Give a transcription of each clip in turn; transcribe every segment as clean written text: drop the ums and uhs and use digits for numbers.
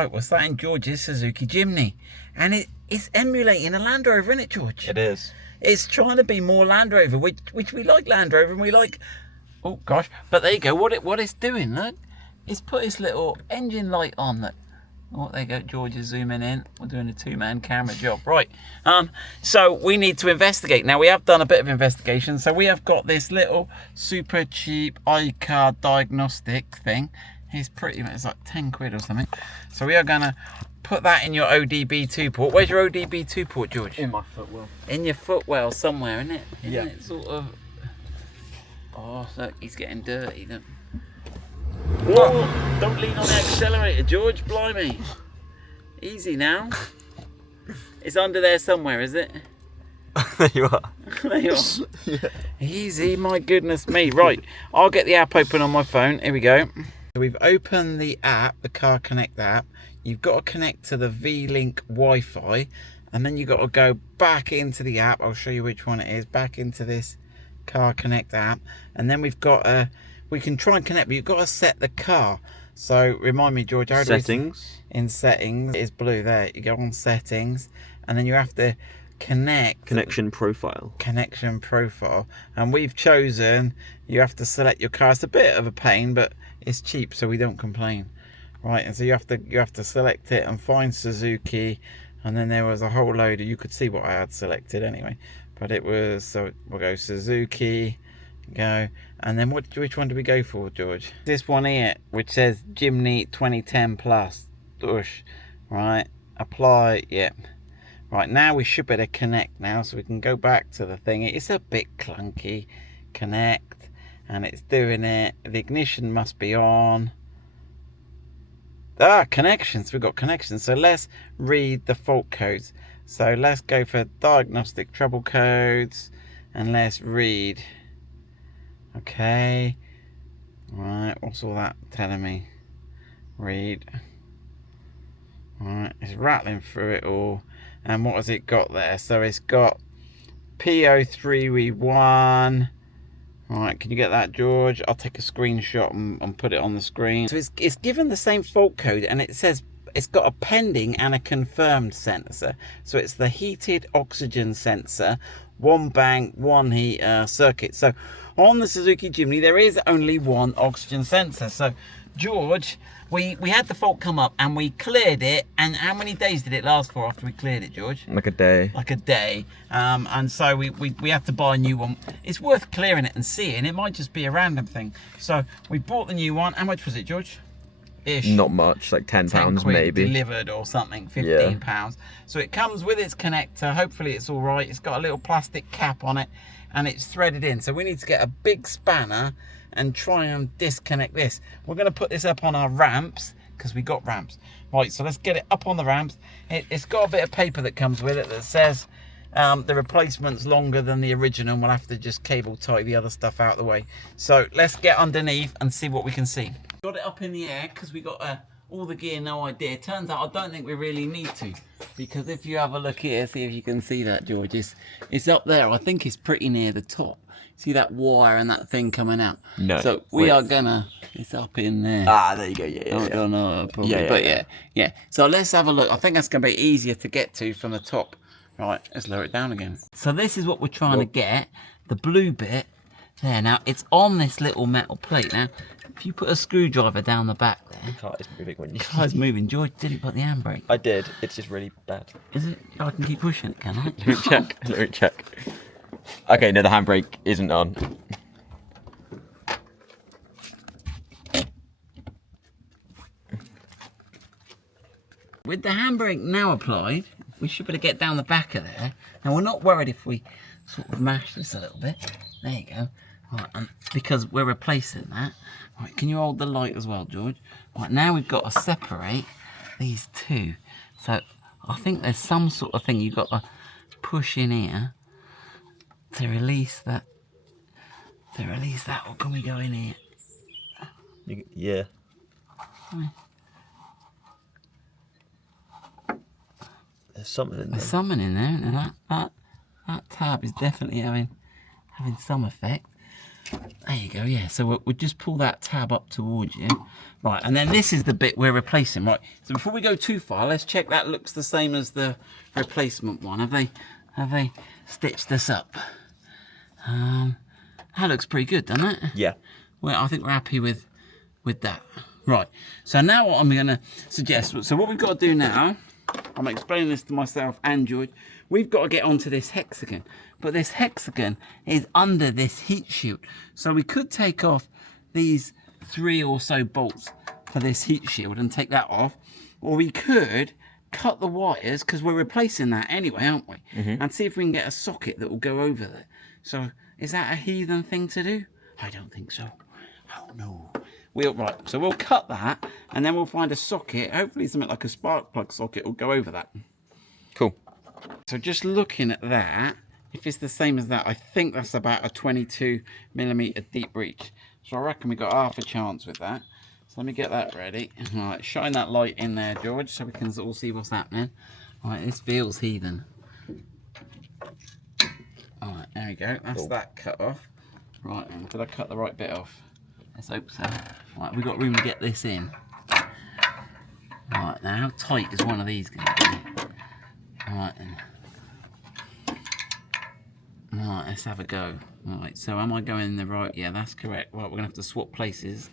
Right, we're starting George's Suzuki Jimny, and it's emulating a Land Rover, isn't it, George? It is. It's trying to be more Land Rover, which we like Land Rover, and we like. Oh gosh! But there you go. What it's doing? Look, it's put its little engine light on. Look. Oh, there you go. George is zooming in. We're doing a two-man camera job, right? So we need to investigate. Now we have done a bit of investigation. So we have got this little super cheap iCar diagnostic thing. It's like 10 quid or something. So we are gonna put that in your ODB2 port. Where's your ODB2 port, George? In my footwell. In your footwell somewhere, isn't it? Yeah. It sort of. Oh, look, he's getting dirty. Look. Whoa! Don't lean on the accelerator, George. Blimey. Easy now. It's under there somewhere, is it? There you are. There you are. Yeah. Easy, my goodness me. Right, I'll get the app open on my phone. Here we go. So we've opened the app, the Car Connect app. You've got to connect to the V-Link Wi-Fi, and then you've got to go back into the app. I'll show you which one it is. Back into this Car Connect app, and then we've got we can try and connect, but you've got to set the car. So remind me, George, how do we Settings. in settings? It is blue there. You go on settings, and then you have to connect. Connection profile. Connection profile, and we've chosen. You have to select your car. It's a bit of a pain, but it's cheap, so we don't complain, right? And so you have to select it and find Suzuki, and then there was a whole load of, you could see what I had selected anyway, but it was, so we'll go Suzuki, go, and then which one do we go for, George? This one here, which says Jimny 2010 plus. Dush. Right, apply. Yep. Right, now we should be able to connect now, so we can go back to the thing. It's a bit clunky. Connect, and it's doing it. The ignition must be on. Connections. We've got connections. So let's read the fault codes. So let's go for diagnostic trouble codes, and let's read. Okay. Right, what's all that telling me? Read. Right, it's rattling through it all. And what has it got there? So it's got P0031. Right, can you get that, George? I'll take a screenshot and put it on the screen. So it's given the same fault code, and it says it's got a pending and a confirmed sensor. So it's the heated oxygen sensor, one bank, one heater circuit. So on the Suzuki Jimny, there is only one oxygen sensor. So George, we had the fault come up and we cleared it. And how many days did it last for after we cleared it, George? Like a day. Like a day. And so we had to buy a new one. It's worth clearing it and seeing. It might just be a random thing. So we bought the new one. How much was it, George? Ish. Not much, like £10 maybe. Delivered or something, £15. Yeah. So it comes with its connector. Hopefully it's all right. It's got a little plastic cap on it, and it's threaded in. So we need to get a big spanner and try and disconnect this. We're going to put this up on our ramps, because we got ramps. Right, so let's get it up on the ramps. It's got a bit of paper that comes with it that says the replacement's longer than the original, and we'll have to just cable tie the other stuff out of the way. So let's get underneath and see what we can see. Got it up in the air because we got all the gear, no idea. Turns out I don't think we really need to, because if you have a look here, see if you can see that, George. It's up there. I think it's pretty near the top. See that wire and that thing coming out? No. So we are gonna. It's up in there. There you go. Yeah. I don't know, probably, Yeah. But yeah. So let's have a look. I think that's gonna be easier to get to from the top. Right, let's lower it down again. So this is what we're trying to get. The blue bit there. Now it's on this little metal plate. Now, if you put a screwdriver down the back there. The car is moving when you. The car's moving. George didn't put the handbrake. I did. It's just really bad. Is it? I can keep pushing it, can I? Let me check. Let me check. Okay, no, the handbrake isn't on. With the handbrake now applied, we should be able to get down the back of there. And we're not worried if we sort of mash this a little bit. There you go. Right, and because we're replacing that. Right, can you hold the light as well, George? Right, now we've got to separate these two. So I think there's some sort of thing you've got to push in here to release that. Or can we go in here? Yeah. There's something in there. There's something in there, and that tab is definitely having some effect. There you go, yeah. So we'll just pull that tab up towards you. Right, and then this is the bit we're replacing, right? So before we go too far, let's check that looks the same as the replacement one. Have they stitched this up? That looks pretty good, doesn't it? Yeah. Well, I think we're happy with that. Right, so now what I'm gonna suggest, so what we've got to do now, I'm explaining this to myself and George, we've got to get onto this hexagon. But this hexagon is under this heat shield. So we could take off these 3 or so bolts for this heat shield and take that off. Or we could cut the wires, because we're replacing that anyway, aren't we? And see if we can get a socket that will go over there. So is that a heathen thing to do? I don't think so. Oh no. Right, so we'll cut that and then we'll find a socket. Hopefully something like a spark plug socket will go over that. Cool. So just looking at that, if it's the same as that, I think that's about a 22mm deep reach. So I reckon we got half a chance with that. So let me get that ready. All right, shine that light in there, George, so we can all see what's happening. All right, this feels heathen. All right, there we go. That's cool. That cut off. Right, and did I cut the right bit off? Let's hope so. Right, we've got room to get this in. Right, now how tight is one of these going to be? Right, then. Right, let's have a go. Right, so am I going in the right? Yeah, that's correct. Right, we're going to have to swap places.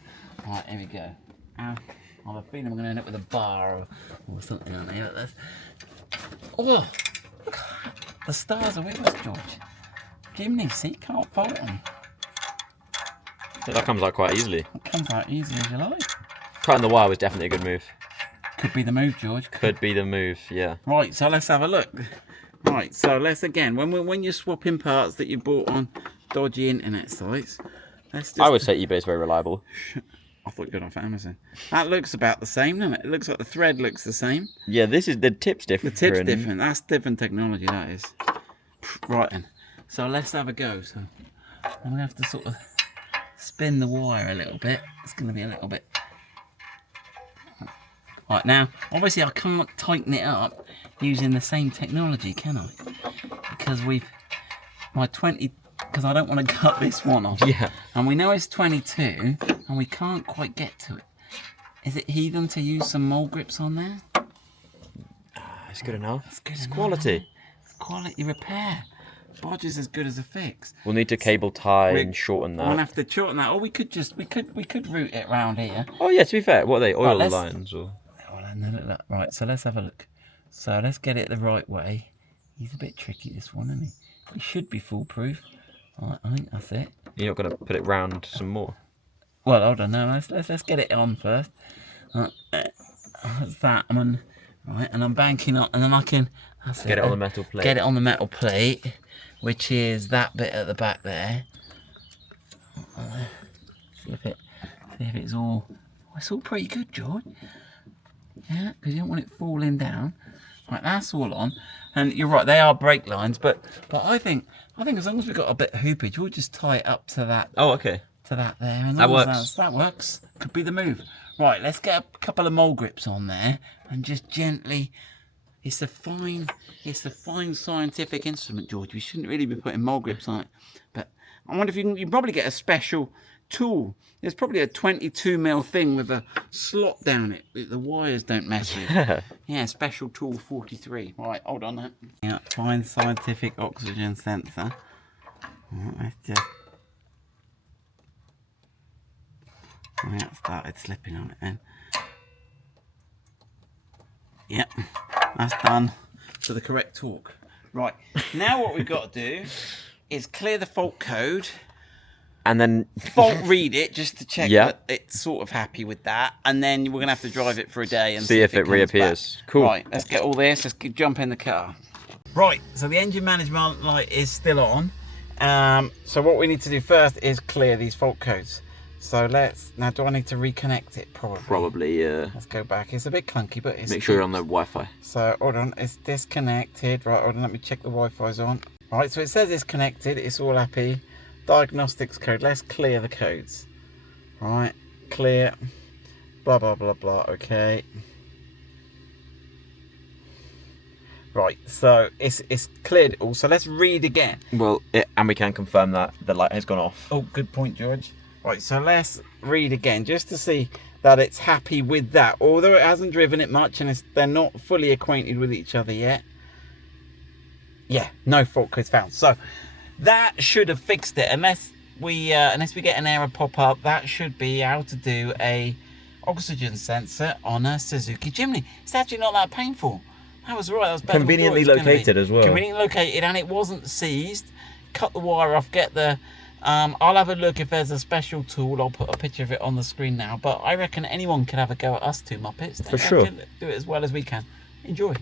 Right, here we go. I have a feeling we're going to end up with a bar or something on here. That's... Oh, look, the stars are with us, George. Jimny, see, can't fault them. Yeah, that comes out quite easily. It comes out easy as you like. Cutting the wire was definitely a good move. Could be the move, George. Could be the move, yeah. Right, so let's have a look. Right, so let's again, when you're swapping parts that you bought on dodgy internet sites, let's just... I would say eBay's very reliable. I thought you got off Amazon. That looks about the same, doesn't it? It looks like the thread looks the same. Yeah, this is the tip's different. The tip's different. That's different technology, that is. Right then. So let's have a go. So I'm gonna have to sort of spin the wire a little bit. It's gonna be a little bit. Right, now, obviously I can't tighten it up using the same technology, can I? Because because I don't want to cut this one off. Yeah. And we know it's 22, and we can't quite get to it. Is it heathen to use some mole grips on there? It's good enough. It's good It's enough. quality. It's quality repair. Bodge is as good as a fix. We'll need to cable tie and shorten that. We'll have to shorten that, or we could route it round here. Oh yeah, to be fair, what are they, oil Right, lines or? Right, so let's have a look. So let's get it the right way. He's a bit tricky, this one, isn't he? He should be foolproof. Right, I think that's it. You're not gonna put it round some more. Well, hold on, no, let's get it on first. That's that. Right, and I'm banking on, and then I can get it on the metal plate. Get it on the metal plate, which is that bit at the back there. See if it's all. It's all pretty good, George. Yeah, because you don't want it falling down. Right, that's all on. And you're right, they are brake lines, but I think as long as we've got a bit of hoopage, we'll just tie it up to that. Oh, okay. To that there. And that works. That works. Could be the move. Right, let's get a couple of mole grips on there and just gently. It's a fine scientific instrument, George. We shouldn't really be putting mole grips on it. But I wonder if you can probably get a special tool. There's probably a 22mm thing with a slot down it that the wires don't mess with. Yeah, special tool 43. Right, hold on that. Yeah, fine scientific oxygen sensor. Right, let's just. Oh, that started slipping on it then. Yep, that's done to the correct torque. Right, now what we've got to do is clear the fault code. And then fault read it just to check that it's sort of happy with that, and then we're gonna have to drive it for a day and see if it reappears. Back. Cool. Right, let's get all this. Let's jump in the car. Right, so the engine management light is still on. So what we need to do first is clear these fault codes. So now do I need to reconnect it? Probably, yeah. Let's go back. It's a bit clunky, but it's. Make sure you're on the Wi-Fi. So hold on, it's disconnected. Right, hold on. Let me check the Wi-Fi's on. Right, so it says it's connected. It's all happy. Diagnostics code. Let's clear the codes. Right, clear. Blah blah blah blah. Okay. Right, so it's cleared it all. So let's read again. Well, and we can confirm that the light has gone off. Oh, good point, George. Right, so let's read again just to see that it's happy with that. Although it hasn't driven it much and they're not fully acquainted with each other yet. Yeah, no fault codes found. So that should have fixed it. Unless we get an error pop up, that should be how to do a oxygen sensor on a Suzuki Jimny. It's actually not that painful. That was right. That was better than Conveniently we thought it was gonna located be. as well. Conveniently located, and it wasn't seized. Cut the wire off. Get the. I'll have a look if there's a special tool. I'll put a picture of it on the screen now. But I reckon anyone can have a go at us two Muppets. For sure. Do it as well as we can. Enjoy.